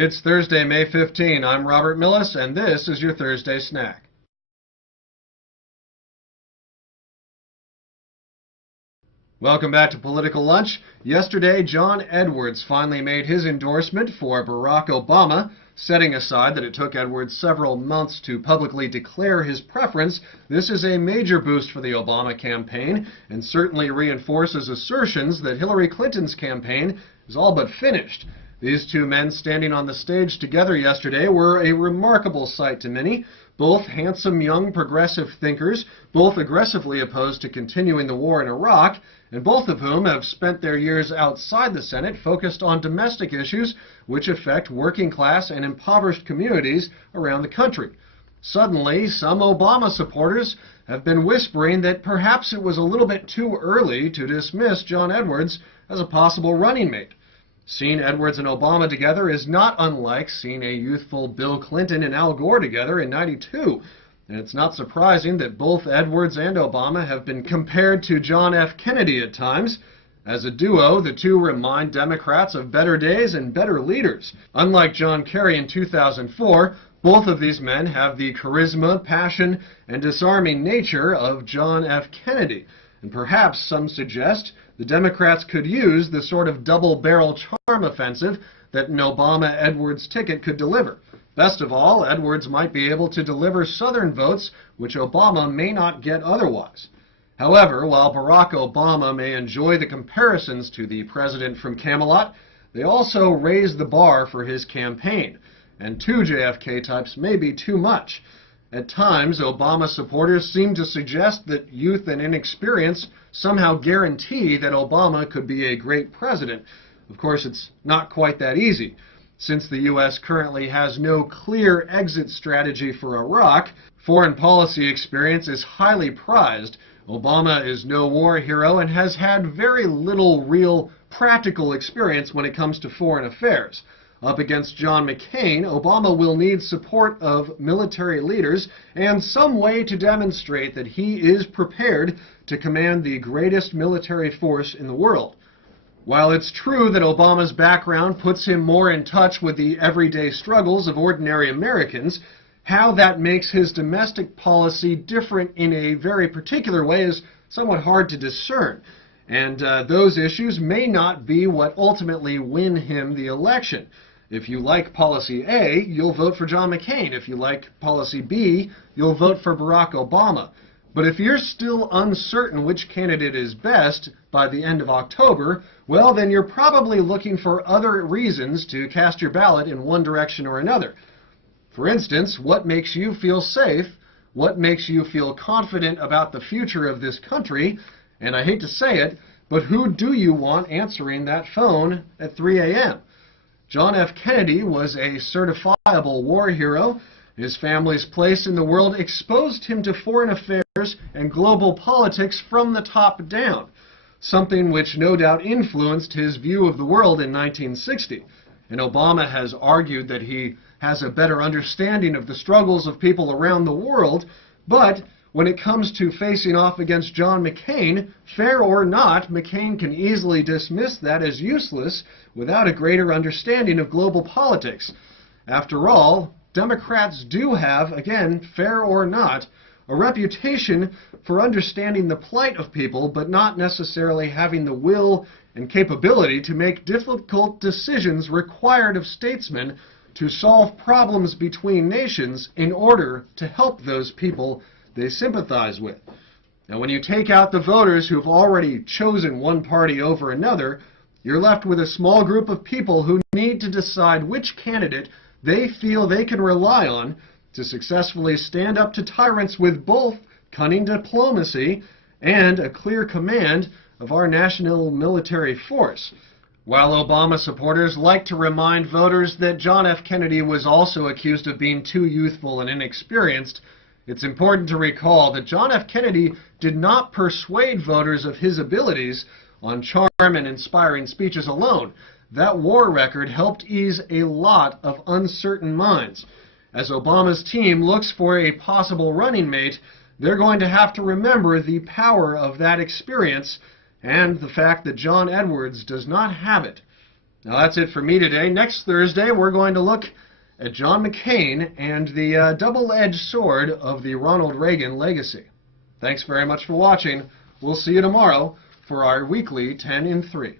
It's Thursday, May 15. I'm Robert Millis, and this is your Thursday Snack. Welcome back to Political Lunch. Yesterday, John Edwards finally made his endorsement for Barack Obama. Setting aside that it took Edwards several months to publicly declare his preference, this is a major boost for the Obama campaign and certainly reinforces assertions that Hillary Clinton's campaign is all but finished. These two men standing on the stage together yesterday were a remarkable sight to many. Both handsome young progressive thinkers, both aggressively opposed to continuing the war in Iraq, and both of whom have spent their years outside the Senate focused on domestic issues which affect working class and impoverished communities around the country. Suddenly, some Obama supporters have been whispering that perhaps it was a little bit too early to dismiss John Edwards as a possible running mate. Seeing Edwards and Obama together is not unlike seeing a youthful Bill Clinton and Al Gore together in '92. And it's not surprising that both Edwards and Obama have been compared to John F. Kennedy at times. As a duo, the two remind Democrats of better days and better leaders. Unlike John Kerry in 2004, both of these men have the charisma, passion, and disarming nature of John F. Kennedy. And perhaps, some suggest, the Democrats could use the sort of double-barrel charm offensive that an Obama-Edwards ticket could deliver. Best of all, Edwards might be able to deliver Southern votes, which Obama may not get otherwise. However, while Barack Obama may enjoy the comparisons to the president from Camelot, they also raise the bar for his campaign, and two JFK types may be too much. At times, Obama supporters seem to suggest that youth and inexperience somehow guarantee that Obama could be a great president. Of course, it's not quite that easy. Since the U.S. currently has no clear exit strategy for Iraq, foreign policy experience is highly prized. Obama is no war hero and has had very little real practical experience when it comes to foreign affairs. Up against John McCain, Obama will need support of military leaders and some way to demonstrate that he is prepared to command the greatest military force in the world. While it's true that Obama's background puts him more in touch with the everyday struggles of ordinary Americans, how that makes his domestic policy different in a very particular way is somewhat hard to discern. And those issues may not be what ultimately win him the election. If you like policy A, you'll vote for John McCain. If you like policy B, you'll vote for Barack Obama. But if you're still uncertain which candidate is best by the end of October, well, then you're probably looking for other reasons to cast your ballot in one direction or another. For instance, what makes you feel safe? What makes you feel confident about the future of this country? And I hate to say it, but who do you want answering that phone at 3 a.m.? John F. Kennedy was a certifiable war hero. His family's place in the world exposed him to foreign affairs and global politics from the top down, something which no doubt influenced his view of the world in 1960. And Obama has argued that he has a better understanding of the struggles of people around the world, but when it comes to facing off against John McCain, fair or not, McCain can easily dismiss that as useless without a greater understanding of global politics. After all, Democrats do have, again, fair or not, a reputation for understanding the plight of people, but not necessarily having the will and capability to make difficult decisions required of statesmen to solve problems between nations in order to help those people they sympathize with. Now, when you take out the voters who've already chosen one party over another, you're left with a small group of people who need to decide which candidate they feel they can rely on to successfully stand up to tyrants with both cunning diplomacy and a clear command of our national military force. While Obama supporters like to remind voters that John F. Kennedy was also accused of being too youthful and inexperienced, it's important to recall that John F. Kennedy did not persuade voters of his abilities on charm and inspiring speeches alone. That war record helped ease a lot of uncertain minds. As Obama's team looks for a possible running mate, they're going to have to remember the power of that experience and the fact that John Edwards does not have it. Now that's it for me today. Next Thursday, we're going to look at John McCain and the double-edged sword of the Ronald Reagan legacy. Thanks very much for watching. We'll see you tomorrow for our weekly 10 in 3.